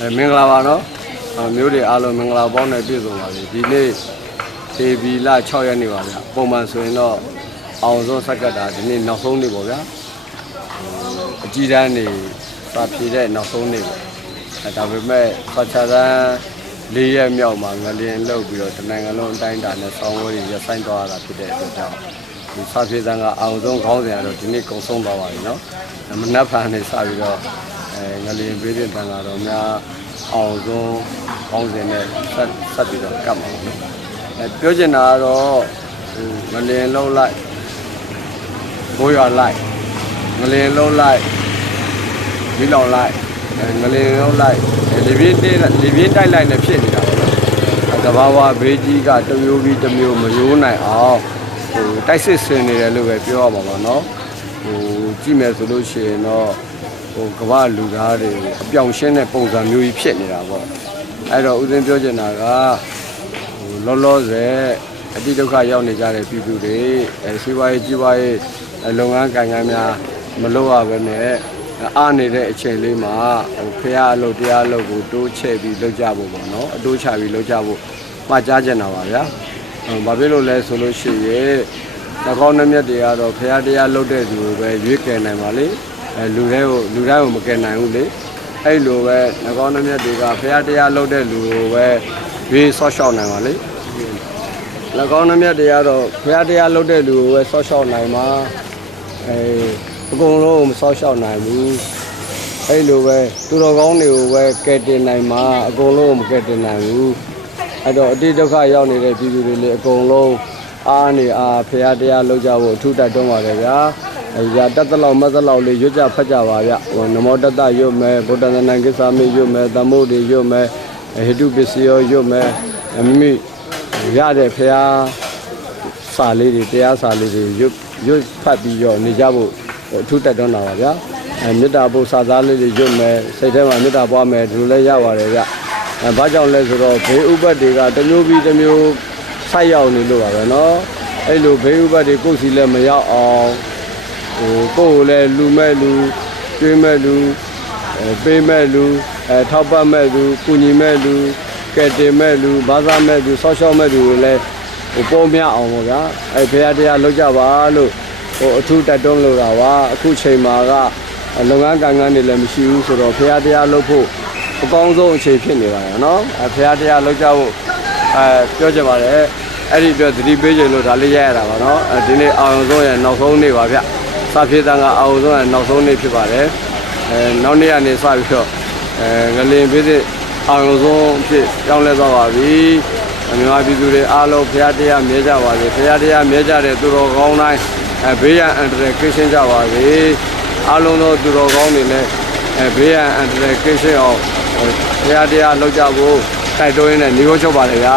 အဲမင်္ဂလာပါနော်အဲမျိုးတွေအားလုံးမင်္ဂလာပေါင်းနဲ့ပြည့်စုံပါစေဒီနေ့ဒေဗီလ6ရက်နေ့ပါဗျာပုံမှန်ဆိုရင်တော့အောင်ဆုံးဆက်ကတ်တာဒီနေ့နောက်ဆုံးနေ့ပေါ့ဗျာအကြီးတန်းနေစာဖြေတဲ့နောက်ဆုံးနေ့ပေါ့အဲဒါပေမဲ့ဖတ်ချာတန်း၄ရက်မြောက်မှာငလျင်လှုပ်ပြီးတော့တနိုင်ငံလုံးအတိုင်းအတာနဲ့ဆောင်းဝဲတွေရဆိုင်သွားတာဖြစ်တဲ့အတွက်ကြောင့်ဒီစာဖြေစံကအောင်ဆုံးခေါင်းစဉ်ကတော့ဒီနေ့ကုန်ဆုံးသွားပါပြီနော်မနက်ဖြန်နေစပြီးတော့အဲ ငလျင်ပေးတဲ့တန်ဃာတော်များအောင်ဆုံးကောင်းစဉ်နဲ့ဆက်ဆက်ပြီးတော့ကတ်မှာပါနော်အဲပြောချင်တာကတော့ဟိုငလျင်လုံးလိုက်ဘိုးရလိုက်ငလျင်လုံးလိုက်မိလောင်လိုက်အဲငလျင်လုံးလိုက်အဲလေပြင်းတင်းလေပြင်းတိုက်လိုက်နဲ့ဖြစ်နေတာပေါ့နော်အဲတဘာဝဘေးကြီးကတစ်မျိုးပြီးတစ်မျိုးမရိုးနိုင်အောင်ဟိုတိုက်စစ်ဆင်နေတယ်လို့ပဲပြောရမှာပါနော်ဟိုကြည့်မယ်ဆိုလို့ရှိရင်တော့ ဟိုကမ္ဘာလူသားတွေအပြောင်ရှင်းတဲ့ပုံစံမျိုးကြီးဖြစ်နေတာပေါ့အဲ့တော့ဦးသိန်းပြောချင်တာကဟိုလောလောဆယ်အတိဒုက္ခရောက်နေကြတဲ့ပြည်သူတွေအဲစီးပွားရေးကြီးပွားရေးအဲလုပ်ငန်းကိုင်ငန်းများမလုပ်ရဘဲနဲ့အားနေတဲ့အချိန်လေးမှာဟိုဖះအလုပ်တရားအလုပ်ကိုတိုးချဲ့ပြီးလုပ်ကြဖို့ပေါ့နော်အတိုးချပြီးလုပ်ကြဖို့မှာကြားချင်တာပါဗျာဟိုဘာဖြစ်လို့လဲဆိုလို့ရှိရင်၎င်းနှမျက်တွေကတော့ဖះတရားလုပ်တဲ့သူကိုပဲရွေးကယ်နိုင်ပါလေ အဲလူတွေကိုလူတိုင်းကိုမကယ်နိုင်ဘူးလေအဲ့လိုပဲငကောင်းနှမြတ်တွေကဖရာတရားလုပ်တဲ့လူကိုပဲရွေးဆော့ရှော့နိုင်ပါလေငကောင်းနှမြတ်တွေကတော့ဖရာတရားလုပ်တဲ့လူကိုပဲဆော့ရှော့နိုင်မှာအဲအကုန်လုံးကိုမဆော့ရှော့နိုင်ဘူးအဲ့လိုပဲသူတော်ကောင်းတွေကိုပဲကယ်တင်နိုင်မှာအကုန်လုံးကိုမကယ်တင်နိုင်ဘူးအဲ့တော့အတိဒုက္ခရောက်နေတဲ့ပြည်သူတွေလေအကုန်လုံးအားနေအားဖရာတရားလုပ်ကြဖို့အထူးတိုက်တွန်းပါတယ်ဗျာအဲ ရတတ်တလောက်မတ်တလောက်လေးရွတ်ကြဖတ်ကြပါဗျဟိုနမောတတရွတ်မယ်ဗုဒ္ဓသနာကိစ္ဆာမေရွတ်မယ်သမုဒ္ဒေရွတ်မယ်ဟိတုပစ္စယောရွတ်မယ်အမိမိရတဲ့ဖရာစာလေးတွေတရားစာလေးတွေရွတ်ရွတ်ဖတ်ပြီးတော့နေကြဖို့ဟိုအထူးတက်တွန်းတာပါဗျာအဲမေတ္တာပို့စာသားလေးတွေရွတ်မယ်စိတ်ထဲမှာမေတ္တာပွားမယ်ဒီလိုလဲရပါတယ်ဗျအဲဘာကြောင့်လဲဆိုတော့ဘေးဥပတ်တွေကတစ်မျိုးပြီးတစ်မျိုးဆိုက်ရောက်နေလို့ပါပဲเนาะအဲ့လိုဘေးဥပတ်တွေကိုယ်စီလည်းမရောက်အောင် ဟိုကိုယ်ကိုလည်းလူမဲ့လူကျွေးမဲ့လူအဲပေးမဲ့လူအဲထောက်ပံ့မဲ့လူကုညီမဲ့လူကဲတင်မဲ့လူဘာသာမဲ့လူဆော့ရှော့မဲ့လူတွေလည်းဟိုပုံများအောင်ပေါ့ဗျာအဲဖရာတရားလောက်ကြပါလို့ဟိုအထူးတက်တွန်းလို့တာပါအခုချိန်မှာကလုပ်ငန်းကံကန်းတွေလည်းမရှိဘူးဆိုတော့ဖရာတရားလုပ်ဖို့အကောင်းဆုံးအချိန်ဖြစ်နေပါရဲ့နော်အဲဖရာတရားလောက်ကြဖို့အဲပြောချင်ပါတယ်အဲ့ဒီအတွက်သတိပေးကြလို့ဒါလေးရရတာပါနော်အဲဒီနေ့အောင်ဆုံးရဲ့နောက်ဆုံးနေ့ပါဗျ စာပြေတန်ကအာဟုဆုံးကနောက်ဆုံးနေ့ဖြစ်ပါတယ်အဲနောက်နေ့ကနေစပြီးတော့အဲငလင်ပြည့်စစ်အာဟုဆုံးဖြစ်ကြောင်းလဲသွားပါပြီမြန်မာပြည်သူတွေအားလုံးဖရာတရားမြဲကြပါစေဖရာတရားမြဲကြတဲ့သူတော်ကောင်းတိုင်းအဲဘေးရန်အန္တရာယ်ကင်းရှင်းကြပါစေအားလုံးသောသူတော်ကောင်းတွေလည်းအဲဘေးရန်အန္တရာယ်ကင်းရှင်းအောင်ဖရာတရားလောက်ကြဖို့တိုက်တွန်းရင်းနဲ့ညီကိုချုပ်ပါလေဗျာ